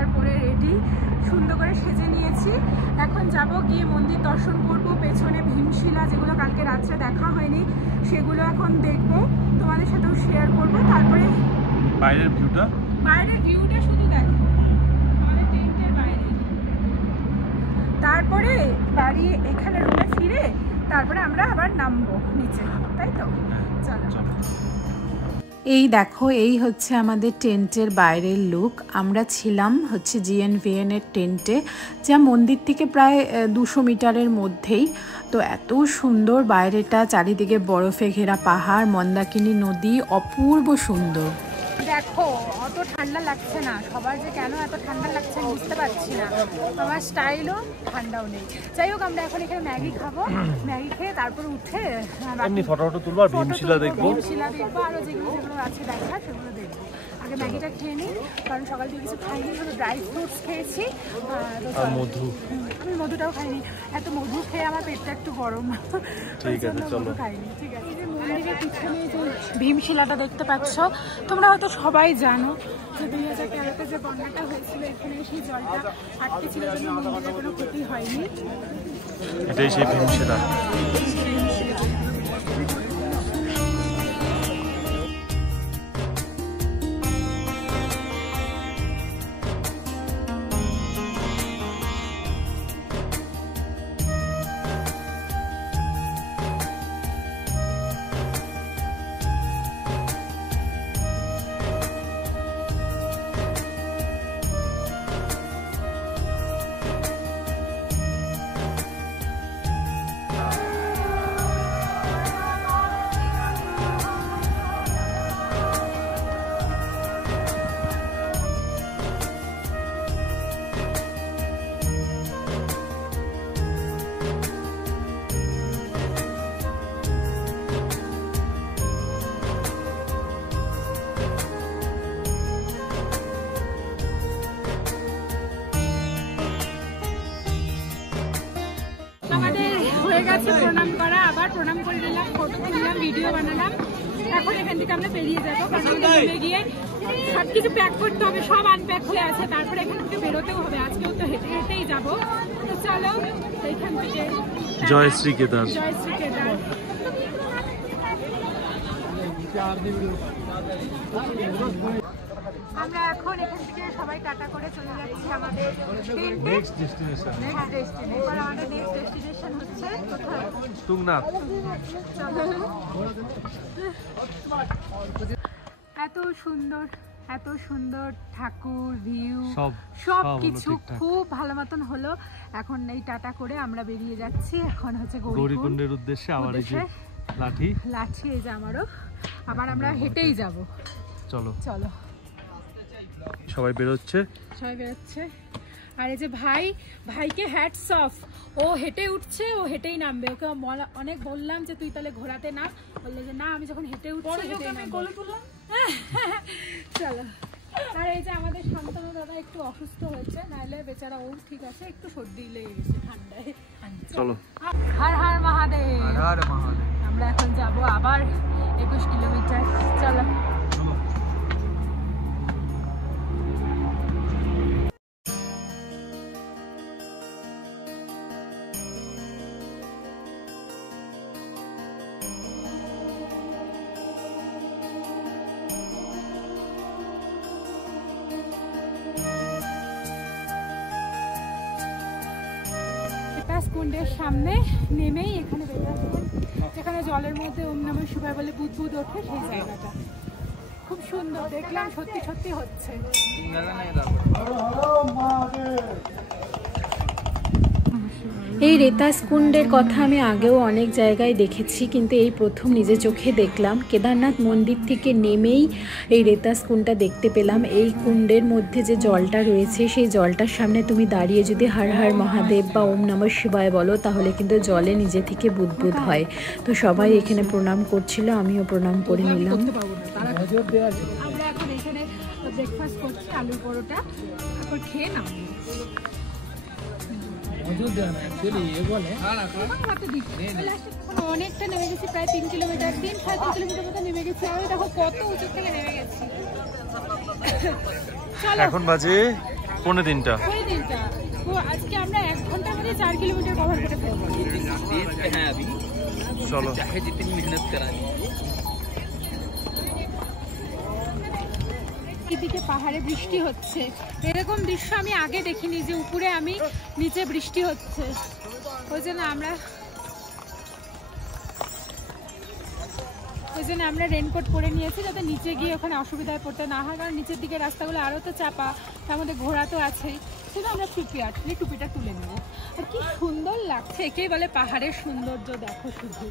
চুড়িদার পরে রেডি, সুন্দর করে সেজে নিয়েছি। এখন যাব গিয়ে মন্দির দর্শন করব, পেছনে ভীমশিলা যেগুলো কালকে রাত্রে দেখা হয়নি সেগুলো এখন দেখব, তোমাদের সাথেও শেয়ার করব। তারপরে বাইরের ভিউটা শুধু দেখো, আমাদের টেন্টের বাইরে। তারপরে বাড়ি এখানে রুমে ফিরে তারপরে আমরা আবার নামবো নিচে, তাই তো? চলো। এই দেখো, এই হচ্ছে আমাদের টেন্টের বাইরের লুক। আমরা ছিলাম হচ্ছে GNVN এর টেন্টে, যা মন্দির থেকে প্রায় 200 মিটারের মধ্যেই। তো এত সুন্দর বাইরেটা, চারিদিকে বরফে ঘেরা পাহাড়, মন্দাকিনী নদী, অপূর্ব সুন্দর। দেখো অত ঠান্ডা লাগছে না, সবার যে কেন এত ঠান্ডা লাগছে বুঝতে পারছি না, আমার স্টাইলও ঠান্ডাও নেই। যাই হোক, আমরা এখন এখানে ম্যাগি খাবো, ম্যাগি খেয়ে তারপরে উঠে এমনি ফটো তুলবো, ভীমশিলা দেখবো, আরো যেগুলো আছে দেখা সেগুলো দেখবো। আগে ম্যাগিটা খেয়ে নিই, কারণ সকাল থেকে কিছু খাইনি, শুধু ড্রাই ফ্রুটস খেয়েছি আর মধু। আমি মধুটাও খাইনি, এত মধু খেয়ে আমার পেটটা একটু গরম, ঠিক আছে চলো খাইনি। ঠিক আছে, যে মন্দিরের পিছনে যে ভীমশিলাটা দেখতে পাচ্ছ, তোমরা হয়তো সবাই জানো যে 2013-তে যে বন্যাটা হয়েছিল, এখানে সেই জলটা আটকে ছিল জন্য মন্দিরের কোনো ক্ষতি হয়নি। এটাই সেই ভীমশিলা। আমাদের হয়ে গেছে প্রণাম করা, আবার প্রণাম করে নিলাম, ফটো তুললাম, ভিডিও বানালাম। এখন এখান থেকে আমরা বেরিয়ে যাবো, কারণ ঘুরে গিয়ে সবকিছু প্যাক করতে হবে, সব আনপ্যাক হয়ে আছে, তারপরে এখান থেকে বেরোতেও হবে। আজকেও তো হেঁটে হেঁটেই যাবো, তো চলো এইখান থেকে জয় শ্রী কেদার। আমরা এখন এখান থেকে সবাই টাটা করে চলে যাচ্ছি আমাদের নেক্সট ডেস্টিনেশন। আমাদের নেক্সট ডেস্টিনেশন হচ্ছে কোথায়? তুংনাথ। এত সুন্দর ঠাকুর, ভিউ, সব কিছু খুব ভালো মতন হলো। এখন এই টাটা করে আমরা বেরিয়ে যাচ্ছি, এখন হচ্ছে গৌরীকুণ্ডের উদ্দেশ্যে। আবার এই যে লাঠি এই যে আমারও, আবার আমরা হেঁটেই যাব। চলো সবাই বেরোচ্ছে। আর এই যে ভাইকে হ্যাটস অফ, ও হেঁটে উঠছে, ও হেঁটেই নামবে। ওকে অনেক বললাম যে তুই তাহলে ঘোরাতে না, বললে যে না আমি যখন হেঁটে উঠছি চলো। আর এই যে আমাদের শান্তনু দাদা একটু অসুস্থ হয়েছে, নাহলে বেচারা ও ঠিক আছে, একটু সর্দি লেগে গেছে ঠান্ডায়। চলো, হর হর মহাদেব। আমরা এখন যাব আবার 21 কিলোমিটার। চলো। কুণ্ডের সামনে নেমেই এখানে যেখানে জলের মধ্যে ওম নমঃ শিবায় বলে বুদবুদ ওঠে, সেই জায়গাটা খুব সুন্দর দেখলাম, সত্যি হচ্ছে। এই রেতাস কুণ্ডের কথা আমি আগেও অনেক জায়গায় দেখেছি, কিন্তু এই প্রথম নিজে চোখে দেখলাম। কেদারনাথ মন্দির থেকে নেমেই এই রেতাস কুণ্ডটা দেখতে পেলাম। এই কুণ্ডের মধ্যে যে জলটা রয়েছে, সেই জলটার সামনে তুমি দাঁড়িয়ে যদি হর হর মহাদেব বা ওম নমঃ শিবায় বলো, তাহলে কিন্তু জলে নিজে থেকে বুদবুদ হয়। তো সবাই এখানে প্রণাম করছিল, আমিও প্রণাম করে নিলাম। আমরা এখন এখানে ব্রেকফাস্ট করছি, আলুর পরোটা, তারপর খেয়ে নাও। অনেকটা নেমে গেছি, প্রায় 3 কিলোমিটার, 3-3.5 কিলোমিটার মতো নেমে গেছি। আমি দেখো কত উঁচু থেকে নেমে গেছি। এখন বাজে পৌনে 3টা। তো আজকে আমরা 1 ঘন্টার মধ্যে 4 কিলোমিটার কভার করে ফেলবো। চলো। এদিকে পাহাড়ে বৃষ্টি হচ্ছে, এরকম দৃশ্য আমি আগে দেখিনি যে উপরে আমি নিচে বৃষ্টি হচ্ছে। ওই জন্য আমরা রেনকোট পরে নিয়েছি যাতে নিচে গিয়ে ওখানে অসুবিধায় পড়তে না হয়, কারণ নিচের দিকে রাস্তাগুলো আরও তো চাপা, তার মধ্যে ঘোড়া তো আছেই। সেটা আমরা প্রিপেয়ার, টুপিটা তুলে নেব। আর কি সুন্দর লাগছে, একেই বলে পাহাড়ের সৌন্দর্য। দেখো শুধু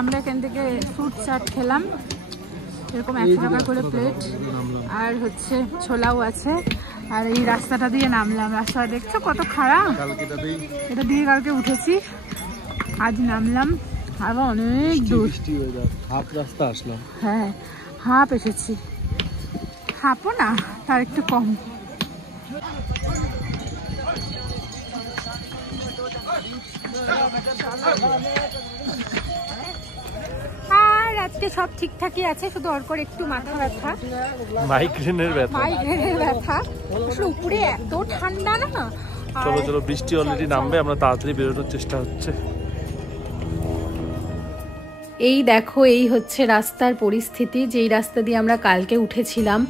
আমরা এখান থেকে ফ্রুট চাট খেলাম, এরকম 100 টাকা করে প্লেট, আর হচ্ছে ছোলাও আছে। আর এই রাস্তাটা দিয়ে নামলাম, রাস্তা দেখছো কত খারাপ, এটা দিয়ে কালকে উঠেছি, আজ নামলাম, আবার অনেক দূর হাফ রাস্তা আসলাম। হ্যাঁ হাফ এসেছি, হাফও না তার একটু কম। আর আজকে সব ঠিকঠাকই আছে, শুধু অর্কর একটু মাথা ব্যথা, মাইগ্রেনের ব্যথা। আসলে উপরে এত ঠান্ডা না। চলো বৃষ্টি অলরেডি নামবে, আমরা তাড়াতাড়ি বেরোনোর চেষ্টা হচ্ছে। এই দেখো, এই হচ্ছে রাস্তার পরিস্থিতি, যেই রাস্তা দিয়ে আমরা কালকে উঠেছিলাম।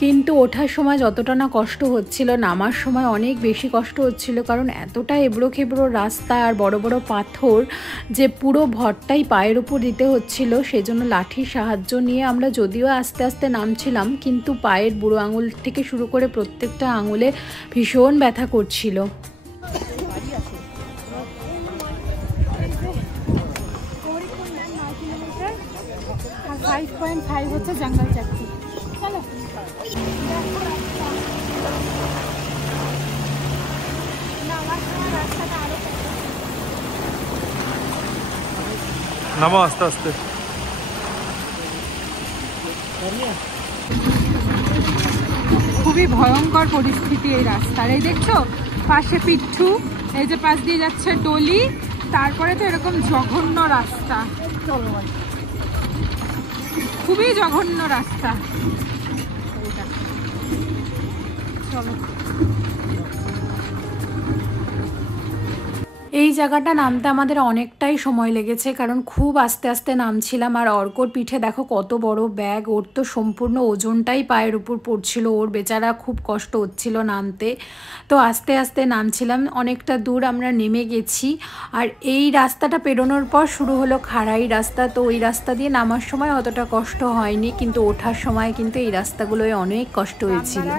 কিন্তু ওঠার সময় যতটা না কষ্ট হচ্ছিল, নামার সময় অনেক বেশি কষ্ট হচ্ছিল, কারণ এতটা এবড়ো খেবড়ো রাস্তা আর বড় বড় পাথর যে পুরো ভরটাই পায়ের উপর দিতে হচ্ছিল। সেজন্য লাঠির সাহায্য নিয়ে আমরা যদিও আস্তে আস্তে নামছিলাম, কিন্তু পায়ের বুড়ো আঙুল থেকে শুরু করে প্রত্যেকটা আঙুলে ভীষণ ব্যথা করছিল। 5.5 হচ্ছে জঙ্গল চাকরি। চলো নামো আস্তে আস্তে। খুবই ভয়ঙ্কর পরিস্থিতি এই রাস্তার। এই দেখছো পাশে পিঠু, এই যে পাশ দিয়ে যাচ্ছে ডলি, তারপরে তো এরকম জঘন্য রাস্তা, খুবই জঘন্য রাস্তা। চলো, এই জায়গাটা নামতে আমাদের অনেকটাই সময় লেগেছে, কারণ খুব আস্তে আস্তে নামছিলাম। আর অর্কর পিঠে দেখো কত বড় ব্যাগ, ওর তো সম্পূর্ণ ওজনটাই পায়ের উপর পড়ছিল, ওর বেচারা খুব কষ্ট হচ্ছিল নামতে। তো আস্তে আস্তে নামছিলাম, অনেকটা দূর আমরা নেমে গেছি। আর এই রাস্তাটা পেরোনোর পর শুরু হলো খাড়াই রাস্তা, তো ওই রাস্তা দিয়ে নামার সময় অতটা কষ্ট হয়নি, কিন্তু ওঠার সময় কিন্তু এই রাস্তাগুলোয় অনেক কষ্ট হয়েছিল।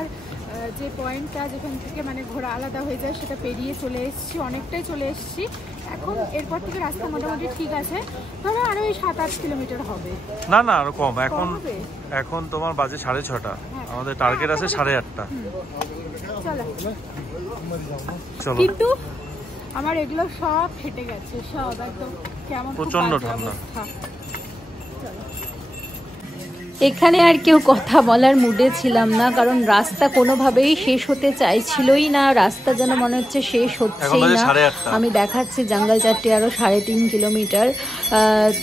যে পয়েন্টটা যেখান থেকে মানে ঘোড়া আলাদা হয়ে যায় সেটা পেরিয়ে চলে এসেছি, অনেকটাই চলে এসেছি। এখন এরপর থেকে রাস্তা মোটামুটি ঠিক আছে, ধরো আরো 7-8 কিলোমিটার হবে। না আরো কম। এখন তোমার বাজে 6:30, আমাদের টার্গেট আছে 8:30। চলো। কিন্তু আমার এগুলো সব ফেটে গেছে, সব একদম কেমন, প্রচন্ড ঠান্ডা। এখানে আর কেউ কথা বলার মুডে ছিলাম না, কারণ রাস্তা কোনোভাবেই শেষ হতে চাইছিলই না, রাস্তা যেন মনে হচ্ছে শেষ হচ্ছেই না। আমি দেখাচ্ছি জঙ্গল চারটি আরও 3.5 কিলোমিটার।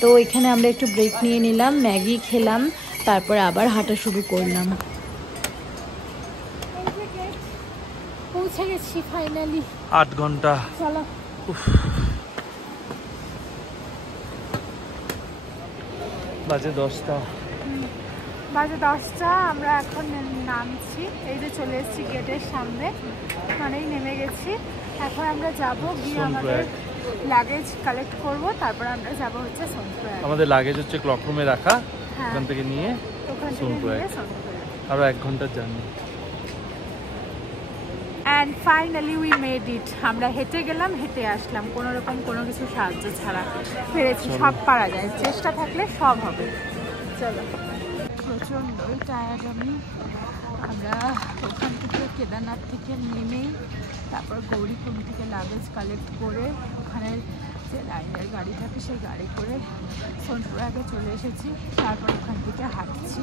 তো এখানে আমরা একটু ব্রেক নিয়ে নিলাম, ম্যাগি খেলাম, তারপর আবার হাঁটা শুরু করলাম। পৌঁছে গেছি ফাইনালি, 8 ঘন্টা। চলো বাজে 10টা। আমরা এখন নামছি, এই যে চলে এসেছি গেটের সামনে, মানেই নেমে গেছি। এখন আমরা যাব, গিয়ে আমাদের লাগেজ কালেক্ট করব, তারপর আমরা যাব হচ্ছে সোনপ্রয়াগ। আমাদের লাগেজ হচ্ছে ক্লক রুমে রাখা, ওখান থেকে নিয়ে সোনপ্রয়াগ, আরো 1 ঘন্টার journey. And finally we made it. আমরা হেঁটে গেলাম, হেঁটে আসলাম, কোনো রকম কোনো কিছু সাহায্য ছাড়া পেরেছি। সব পারা যায়, চেষ্টা থাকলে সব হবে। চলো, প্রচণ্ডই টায়ার্ড আমি। আমরা ওখান থেকে কেদারনাথ থেকে নেমেই তারপর গৌরীকুণ্ড থেকে লাগেজ কালেক্ট করে ওখানে যে লাইনের গাড়ি থাকে সেই গাড়ি করে সোনপ্রয়াগে চলে এসেছি। তারপর ওখান থেকে হাঁটছি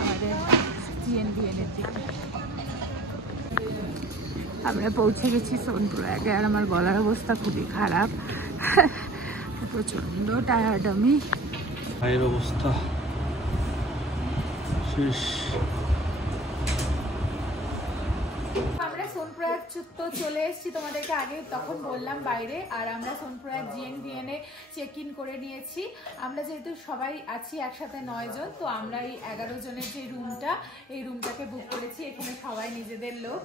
আমাদের জিএনবিএনের দিকে। আমরা পৌঁছে গেছি সোনপ্রয়াগে, আর আমার গলার অবস্থা খুবই খারাপ, প্রচণ্ড টায়ার্ড আমি। পায়ের অবস্থা করেছিস? আমরা সোনপ্রয়াগ তো চলে এসেছি, তোমাদেরকে আগে তখন বললাম বাইরে। আর আমরা সোনপ্রয়াগ GNVN-এ চেক ইন করে নিয়েছি। আমরা যেহেতু সবাই আছি একসাথে 9 জন, তো আমরা এই 11 জনের যে রুমটা, এই রুমটাকে বুক করেছি। এখানে সবাই নিজেদের লোক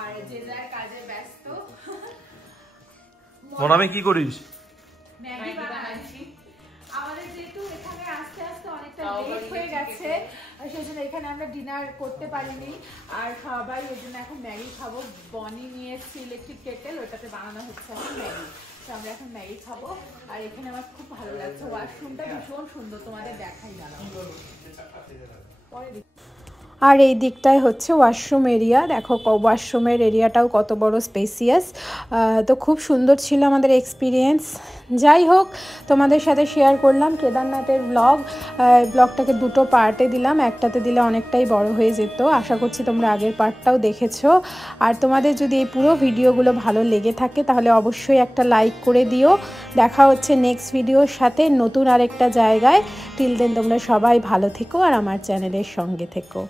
আর যে যার কাজে ব্যস্ত। মনামে কি করিস? ম্যাগি বানাচ্ছি। আমাদের যেহেতু এখানে আস্তে আস্তে অনেকটা লেট হয়ে গেছে, সেই জন্য এখানে আমরা ডিনার করতে পারিনি। আর সবাই ওই জন্য এখন ম্যাগি খাবো। বনি নিয়ে এসেছি ইলেকট্রিক কেটেল, ওটাতে বানানো হচ্ছে এখন ম্যাগি। তো আমরা এখন ম্যাগি খাবো। আর এখানে আমার খুব ভালো লাগছে, ওয়াশরুমটা ভীষণ সুন্দর, তোমাদের দেখাই দাঁড়াও পরে। আর এই দিকটায় হচ্ছে ওয়াশরুম এরিয়া। দেখো ওয়াশরুমের এরিয়াটাও কত বড় স্পেসিয়াস। তো খুব সুন্দর ছিল আমাদের এক্সপিরিয়েন্স। যাই হোক, তোমাদের সাথে শেয়ার করলাম কেদারনাথের ব্লগটাকে দুটো পার্টে দিলাম। একটাতে দিলে অনেকটাই বড় হয়ে যেত। আশা করছি তোমরা আগের পার্টটাও দেখেছো। আর তোমাদের যদি এই পুরো ভিডিওগুলো ভালো লেগে থাকে তাহলে অবশ্যই একটা লাইক করে দিও। দেখা হচ্ছে নেক্সট ভিডিওর সাথে নতুন আরেকটা জায়গায়। টিল দেন তোমরা সবাই ভালো থেকো আর আমার চ্যানেলের সঙ্গে থেকো।